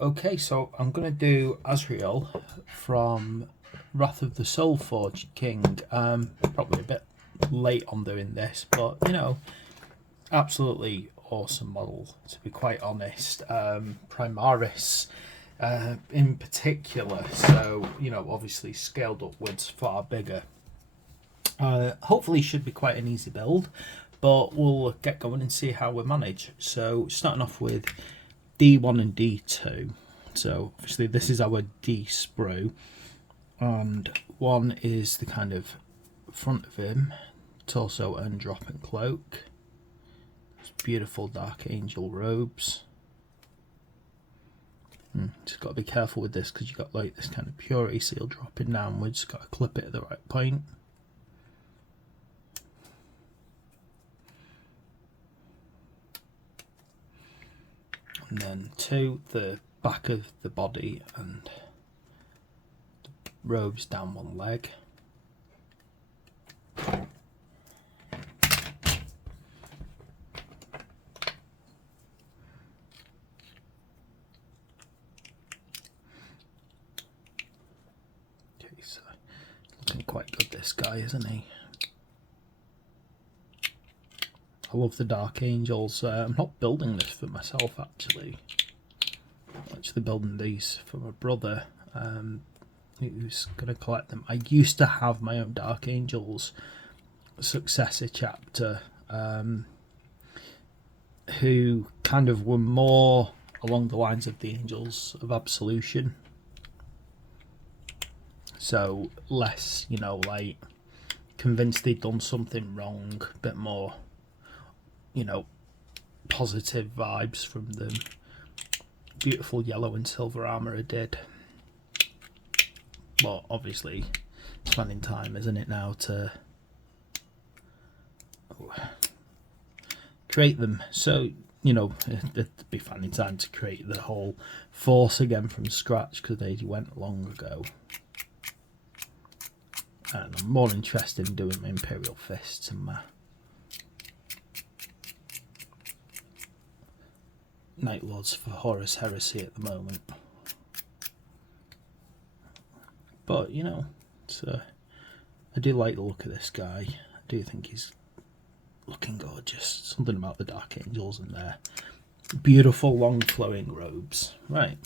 Okay, so I'm going to do Azrael from Wrath of the Soulforged King. Probably a bit late on doing this, but you know, absolutely awesome model, to be quite honest. Primaris in particular, so you know, obviously scaled upwards far bigger. Hopefully should be quite an easy build, but we'll get going and see how we manage. So starting off with D1 and D2. So obviously this is our D sprue, and 1 is the kind of front of him, torso and drop and cloak. Those beautiful Dark Angel robes. Just got to be careful with this because you've got like this kind of purity seal dropping downwards. Got to clip it at the right point. And then 2, the back of the body and the robes down one leg. Okay, so looking quite good, this guy, isn't he? I love the Dark Angels. I'm not building this for myself, actually. I'm actually building these for my brother, who's going to collect them. I used to have my own Dark Angels successor chapter, who kind of were more along the lines of the Angels of Absolution. So less, you know, like convinced they'd done something wrong, a bit more, you know, positive vibes from them. Beautiful yellow and silver armour I did. But obviously it's finding time, isn't it, now to create them. So, you know, it'd be finding time to create the whole force again from scratch because they went long ago. And I'm more interested in doing my Imperial Fists and my Night Lords for Horus Heresy at the moment. But, you know, I do like the look of this guy. I do think he's looking gorgeous. Something about the Dark Angels in there. Beautiful long flowing robes. Right.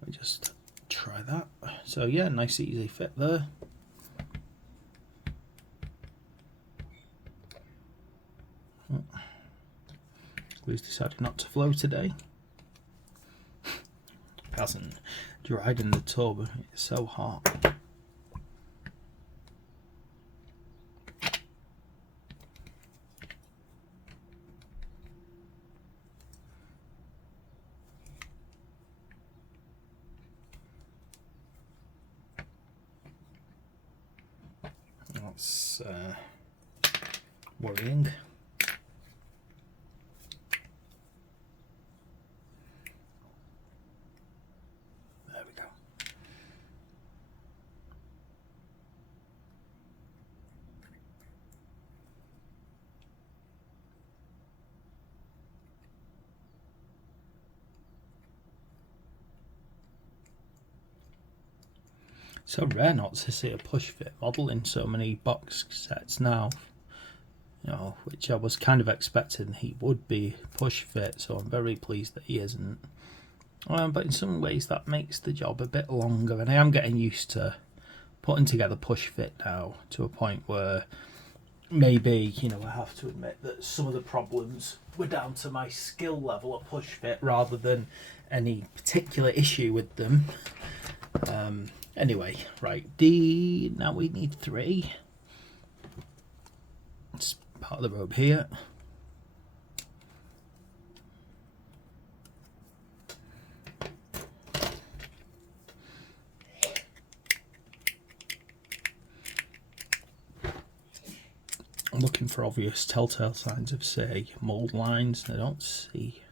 Let me just try that. So yeah, nice easy fit there. Glue's decided not to flow today. It hasn't dried in the tub. It's so hot. That's worrying. So rare not to see a push fit model in so many box sets now, you know, which I was kind of expecting he would be push fit, so I'm very pleased that he isn't. But in some ways that makes the job a bit longer, and I am getting used to putting together push fit now to a point where maybe, you know, I have to admit that some of the problems were down to my skill level at push fit rather than any particular issue with them. Anyway, right, D, now we need 3. It's part of the robe here. I'm looking for obvious telltale signs of, say, mould lines. I don't see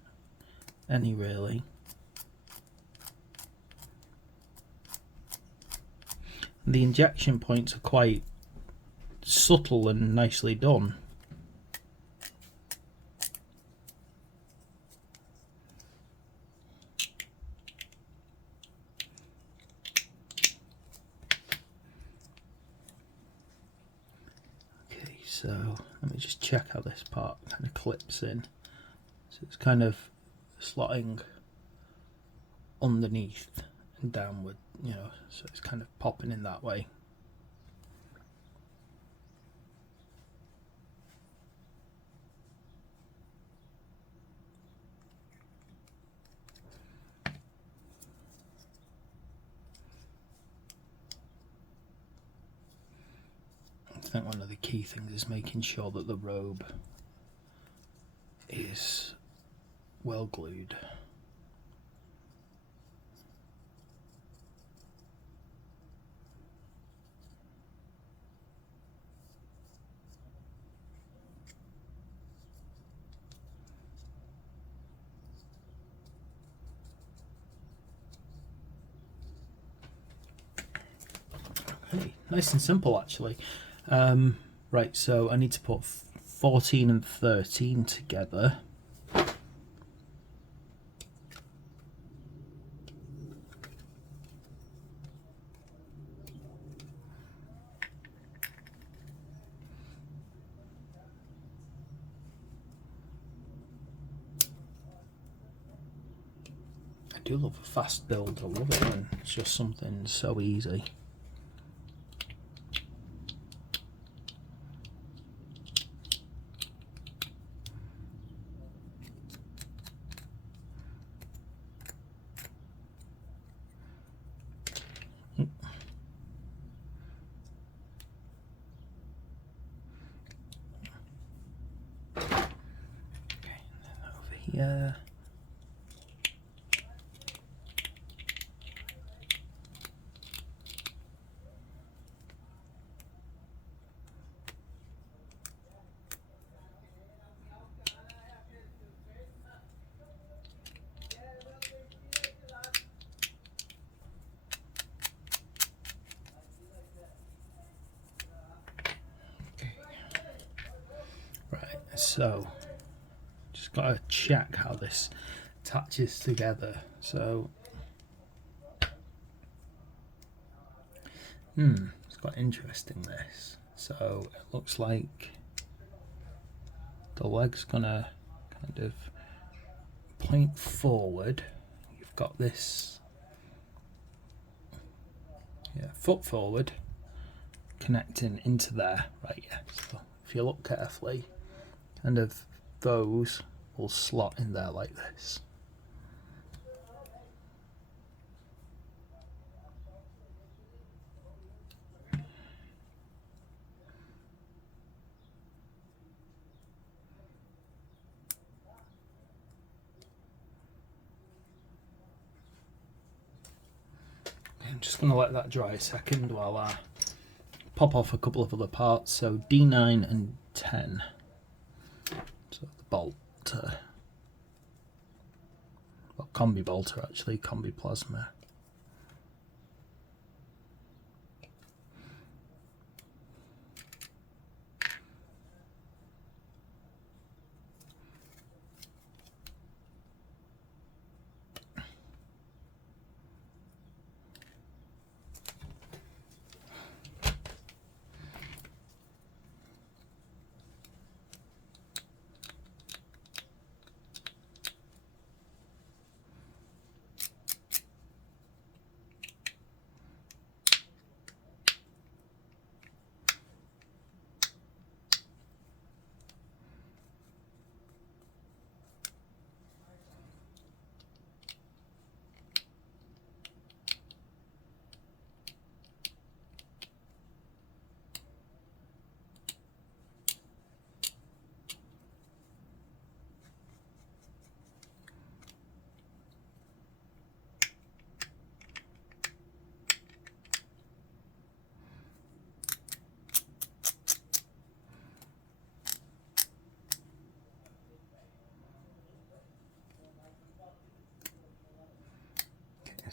any really. The injection points are quite subtle and nicely done. so let me just check how this part kind of clips in. So it's kind of slotting underneath and downward, you know, so it's kind of popping in that way. I think one of the key things is making sure that the robe is well glued. Okay, nice and simple actually. Right, so I need to put 14 and 13 together. I do love a fast build, I love it when it's just something so easy. Yeah. Right, so just got to check how this attaches together. So it's quite interesting this. So it looks like the leg's gonna kind of point forward. You've got this foot forward connecting into there, right? Yeah, so if you look carefully, kind of those will slot in there like this. I'm just going to let that dry a second while I pop off a couple of other parts. So D9 and 10. So the bolter, well, combi bolter actually, combi plasma.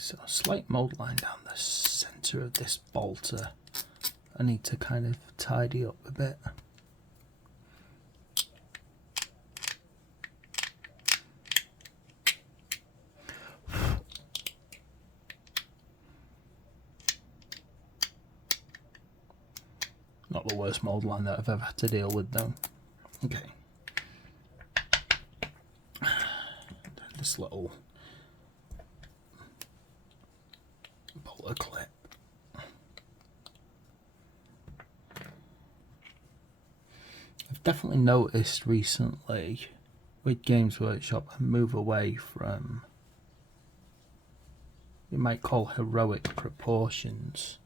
So a slight mould line down the centre of this bolter. I need to kind of tidy up a bit. Not the worst mold line that I've ever had to deal with though. Okay. This little bolter clip. I've definitely noticed recently with Games Workshop a move away from, you might call, heroic proportions.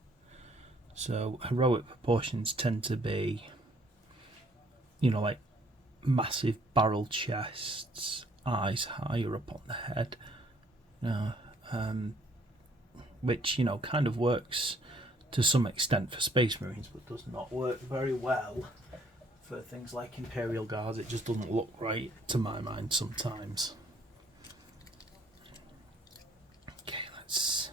So heroic proportions tend to be, you know, like massive barrel chests, eyes higher up on the head, which, you know, kind of works to some extent for Space Marines, but does not work very well for things like Imperial Guards. It just doesn't look right to my mind sometimes. Okay, let's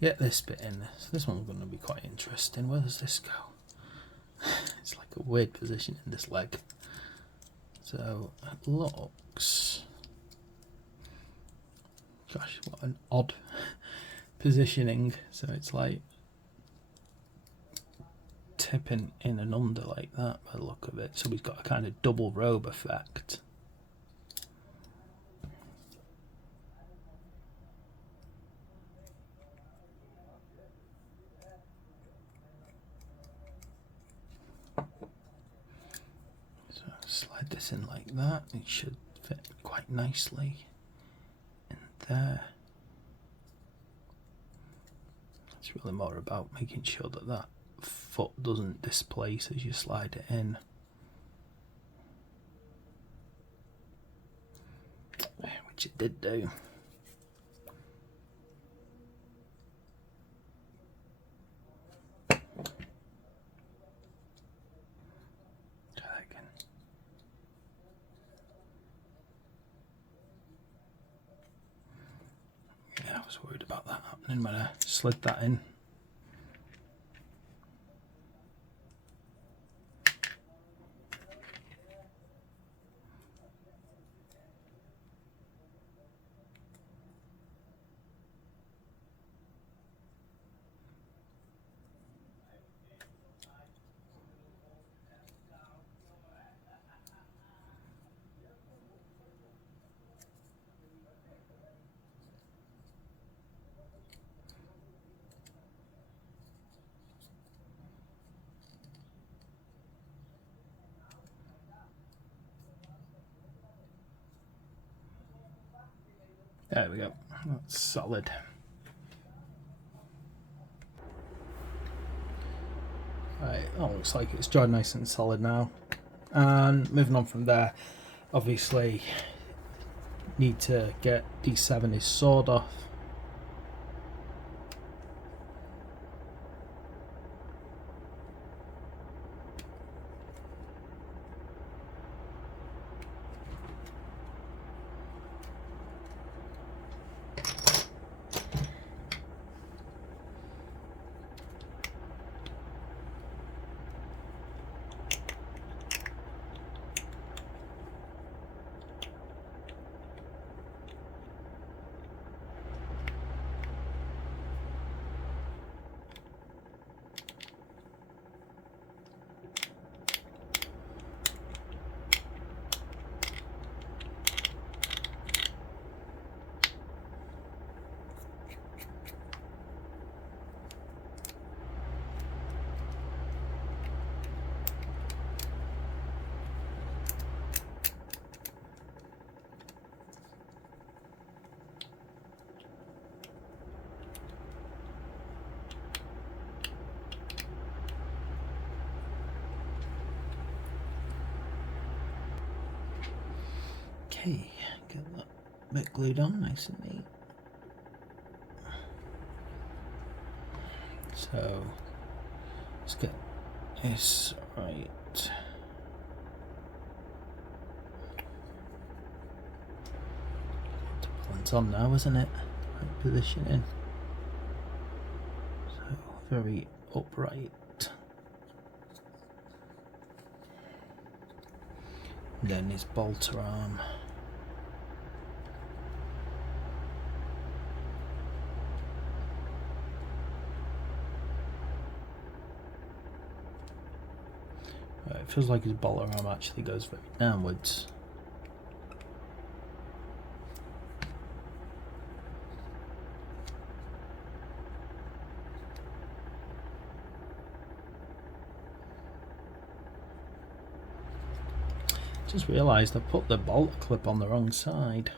get this bit in. This one's going to be quite interesting. Where does this go? It's like a weird position in this leg. So it looks, gosh, what an odd positioning. So it's like tipping in and under like that by the look of it. So we've got a kind of double robe effect. So slide this in like that. It should fit quite nicely in there. It's really more about making sure that that foot doesn't displace as you slide it in. Which it did do. Try that again. Yeah, I was worried about that happening when I slid that in. There we go, that's solid. Right, that looks like it's dried nice and solid now. And moving on from there, obviously need to get D7 his sword off. Okay, get that bit glued on nice and neat. So let's get this right. It's on now, isn't it? Right positioning. So very upright. And then his bolter arm. feels like his bolt arm actually goes very downwards. Just realised I put the bolt clip on the wrong side.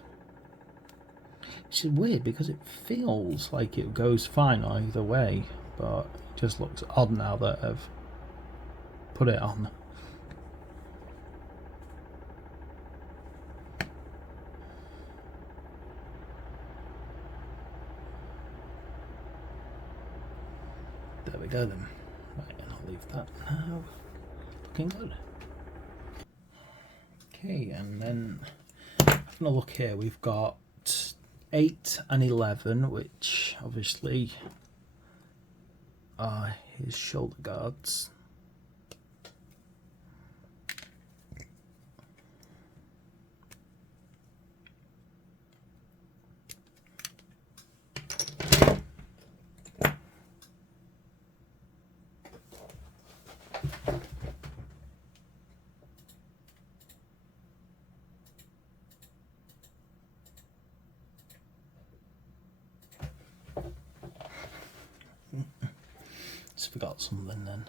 Which is weird because it feels like it goes fine either way, but it just looks odd now that I've put it on. There we go then. Right, and I'll leave that now. Looking good. Okay, and then having a look here, we've got 8 and 11, which obviously are his shoulder guards. Just forgot something then.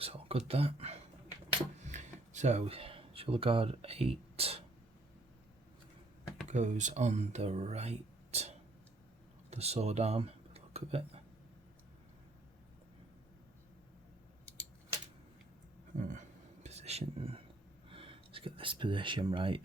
Looks all good that. So shoulder guard 8 goes on the right, the sword arm, look of it. Position, let's get this position right.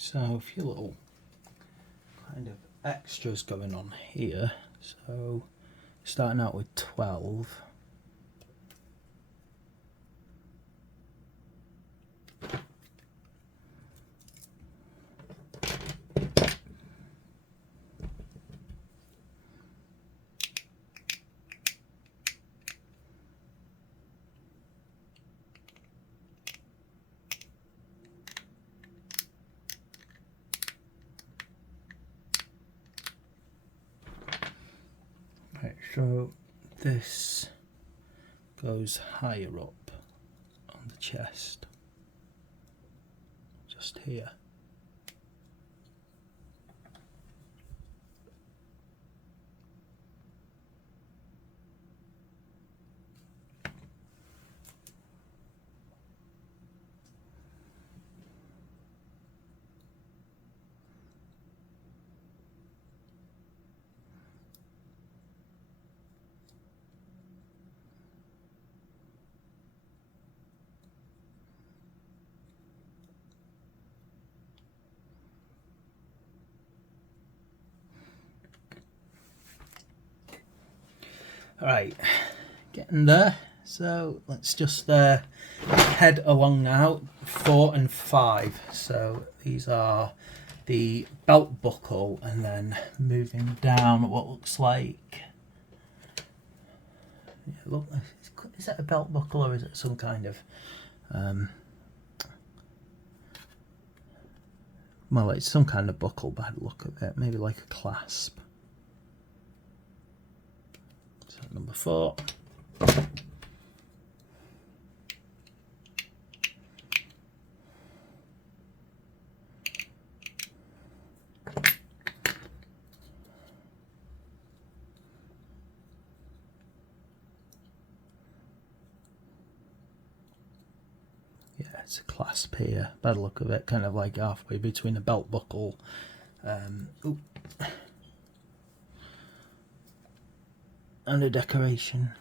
So a few little kind of extras going on here. So starting out with 12. Right, so this goes higher up on the chest, just here. Alright, getting there. So let's just head along now. 4 and 5. So these are the belt buckle, and then moving down what looks like, yeah, look, is that a belt buckle or is it some kind of well, it's some kind of buckle by the look of it, maybe like a clasp. So number 4, Yeah, it's a clasp here, by the look of it, kind of like halfway between a belt buckle and a decoration.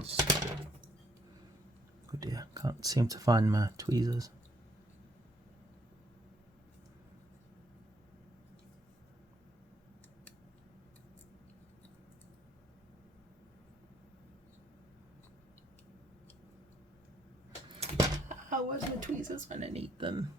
Oh dear, can't seem to find my tweezers. Where's my tweezers when I need them?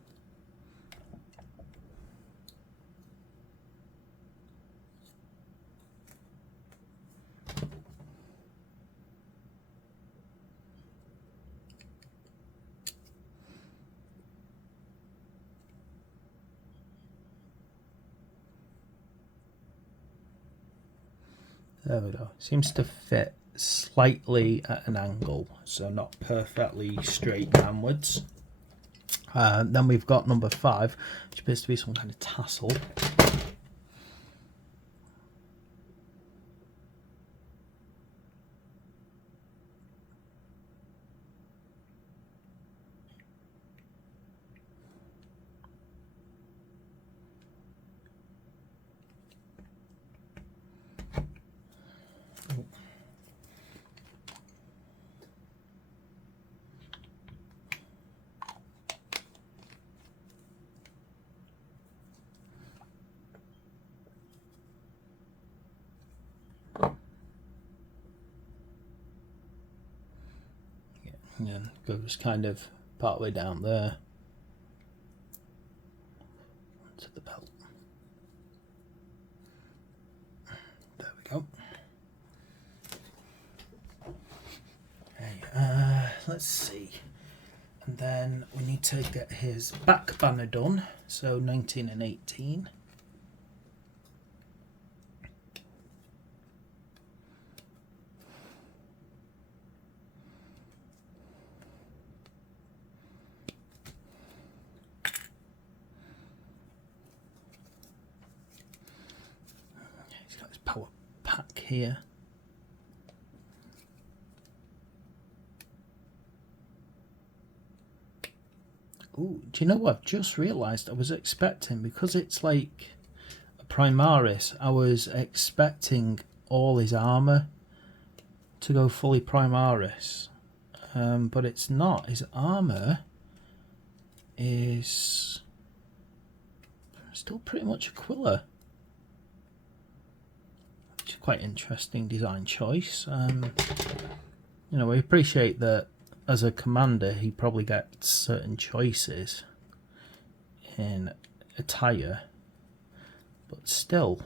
There we go. Seems to fit slightly at an angle, so not perfectly straight downwards. Then we've got number 5, which appears to be some kind of tassel. And then goes kind of partway down there to the belt. There we go. Okay, let's see. And then we need to get his back banner done. So 19 and 18. He's got his power pack here. Ooh, do you know what? I've just realised I was expecting, because it's like a Primaris, I was expecting all his armour to go fully Primaris. But it's not. His armour is still pretty much Aquila. Which is quite interesting design choice. You know, we appreciate that as a commander he probably gets certain choices in attire, but still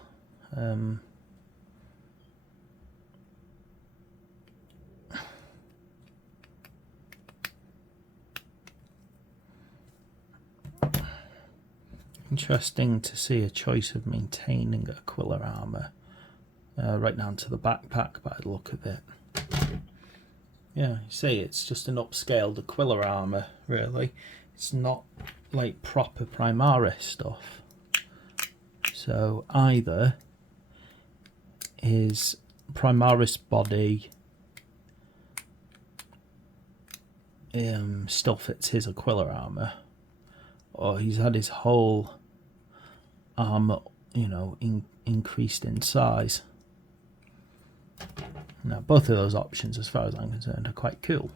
interesting to see a choice of maintaining Aquila armour right down to the backpack by the look of it. Yeah, you see, it's just an upscaled Aquila armour, really. It's not like proper Primaris stuff. So either his Primaris body still fits his Aquila armour, or he's had his whole armour, you know, increased in size. Now, both of those options, as far as I'm concerned, are quite cool.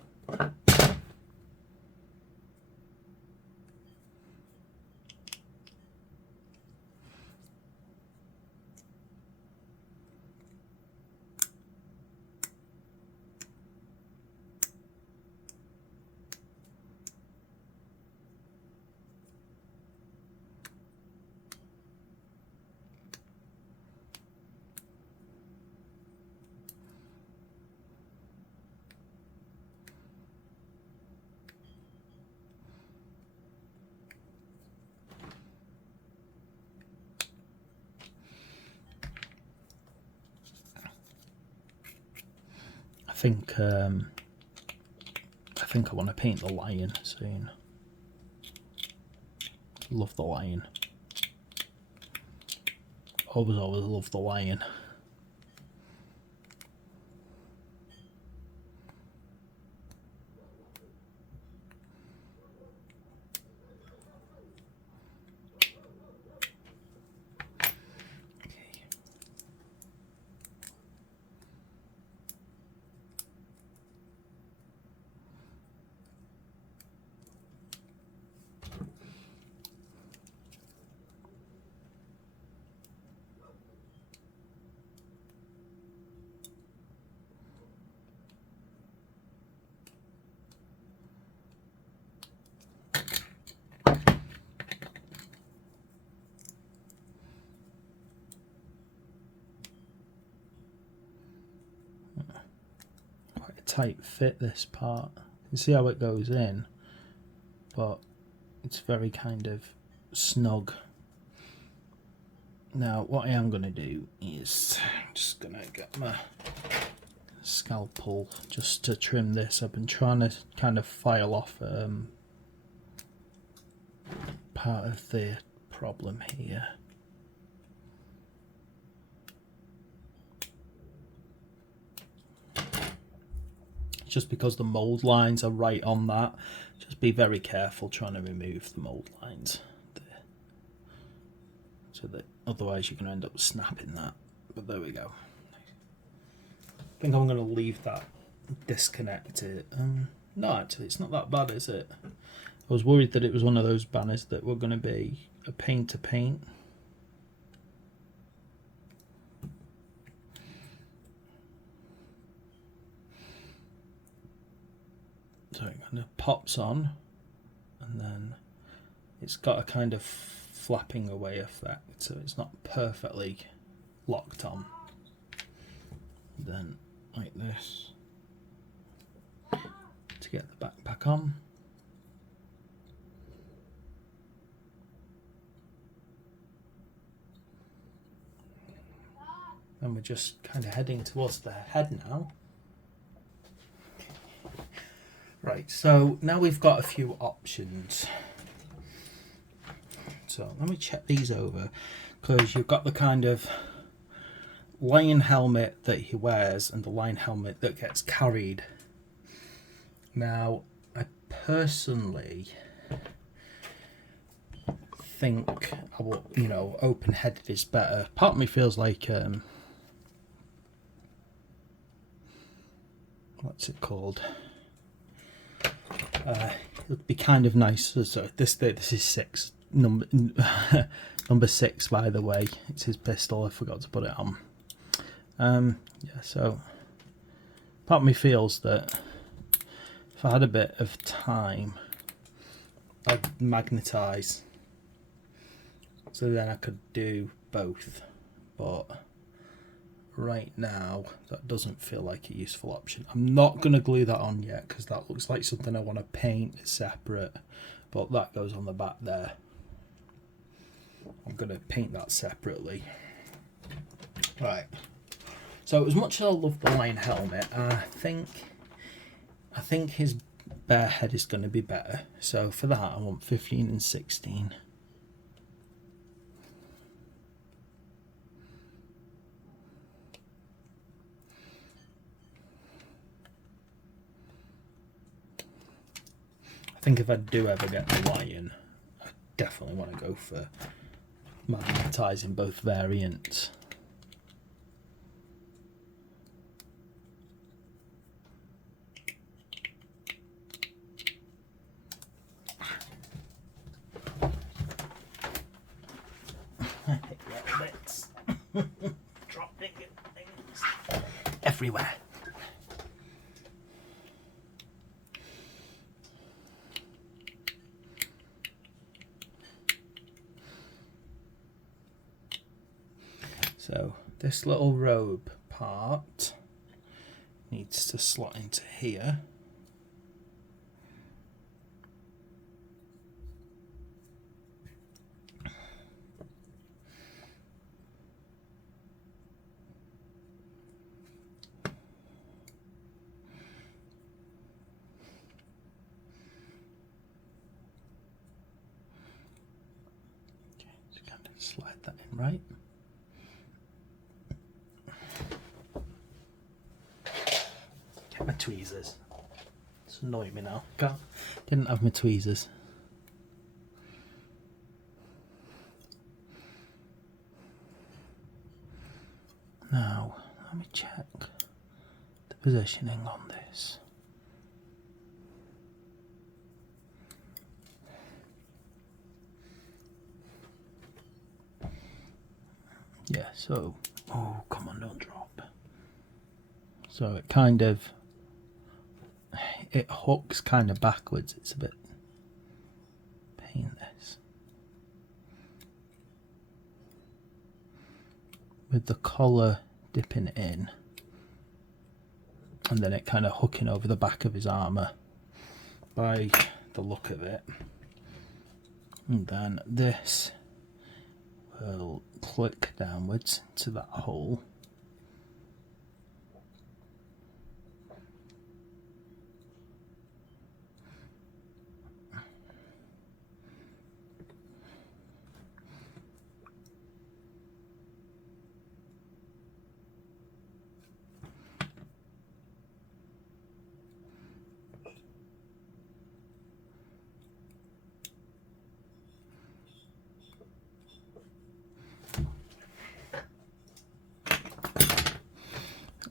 think I want to paint the lion soon. Love the lion. Always love the lion. Tight fit, this part. You can see how it goes in, but it's very kind of snug. Now what I am going to do is just going to get my scalpel just to trim this. I've been trying to kind of file off part of the problem here. Just because the mould lines are right on that, just be very careful trying to remove the mould lines there, so that otherwise you're going to end up snapping that. But there we go. I think I'm going to leave that disconnected. No, actually it's not that bad, is it? I was worried that it was one of those banners that were going to be a pain to paint. So it kind of pops on, and then it's got a kind of flapping away effect, so it's not perfectly locked on. Then like this to get the backpack on. And we're just kind of heading towards the head now. Right, so now we've got a few options. So let me check these over, because you've got the kind of lion helmet that he wears and the lion helmet that gets carried. Now, I personally think, open-headed is better. Part of me feels like, what's it called? It would be kind of nice. So this is six, number 6, by the way. It's his pistol. I forgot to put it on. Yeah. So part of me feels that if I had a bit of time, I'd magnetise, so then I could do both. But right now that doesn't feel like a useful option. I'm not going to glue that on yet, because that looks like something I want to paint separate, but that goes on the back there. I'm going to paint that separately. Right, so as much as I love the lion helmet, I think his bare head is going to be better. So for that I want 15 and 16. I think if I do ever get the lion, I definitely want to go for magnetising both variants. Dropping things everywhere. So this little robe part needs to slot into here. right? Get my tweezers. It's annoying me now. Didn't have my tweezers. Now, let me check the positioning on this. Yeah, so, oh, come on, don't drop. So it kind of, it hooks kind of backwards. It's a bit pain, this. With the collar dipping in, and then it kind of hooking over the back of his armour by the look of it. And then this will click downwards to that hole.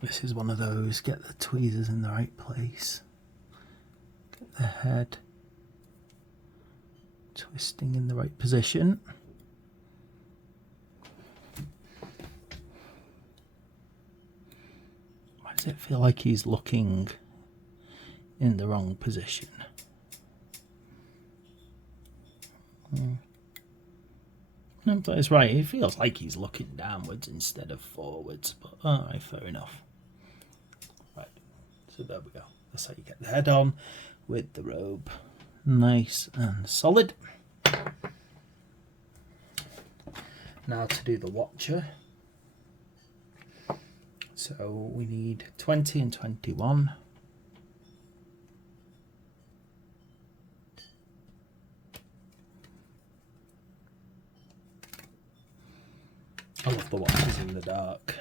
This is one of those, get the tweezers in the right place, get the head twisting in the right position. Why does it feel like he's looking in the wrong position? No, but it's right, it feels like he's looking downwards instead of forwards, but alright, fair enough. Right, so there we go. That's how you get the head on with the robe. Nice and solid. Now to do the watcher. So we need 20 and 21. I love the watches in the dark.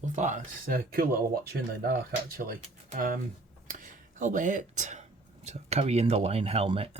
Love that. It's a cool little watch in the dark, actually. Helmet. So carrying the line helmet.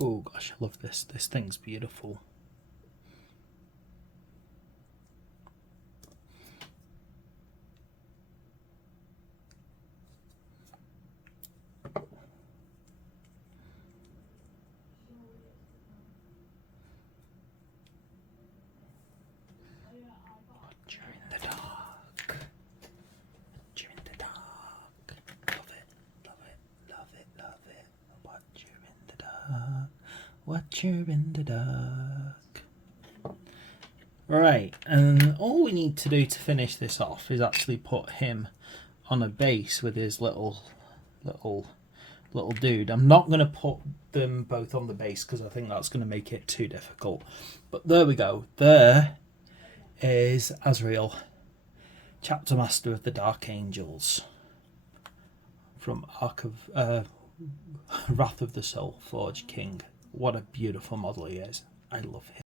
Oh gosh, I love this. This thing's beautiful. Watcher in the dark. Watcher in the dark. Love it, love it, love it, love it. Watcher in the dark. Watcher in the dark. Right, and all we need to do to finish this off is actually put him on a base with his little dude. I'm not going to put them both on the base because I think that's going to make it too difficult. But there we go. There is Azrael, Chapter Master of the Dark Angels, from Wrath of the Soul Forge King. What a beautiful model he is. I love him.